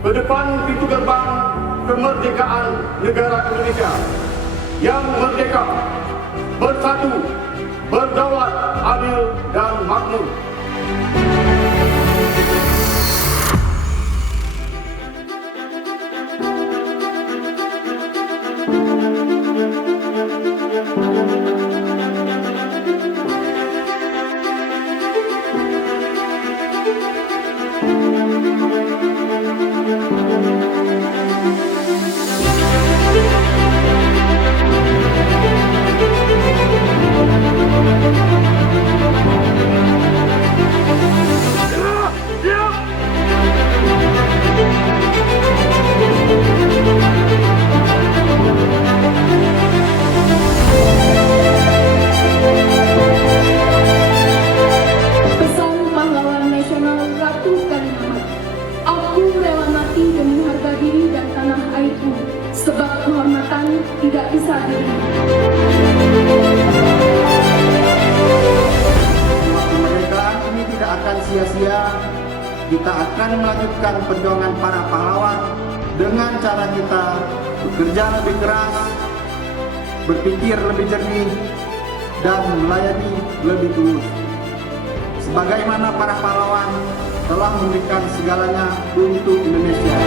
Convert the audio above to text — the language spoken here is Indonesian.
ke depan pintu gerbang kemerdekaan negara Indonesia yang merdeka, bersatu, berdaulat, adil, dan makmur. Sebab kehormatan tidak bisa dibeli. Kemerdekaan ini tidak akan sia-sia. Kita akan melanjutkan perjuangan para pahlawan dengan cara kita bekerja lebih keras, berpikir lebih jernih, dan melayani lebih tulus. Sebagaimana para pahlawan telah memberikan segalanya untuk Indonesia.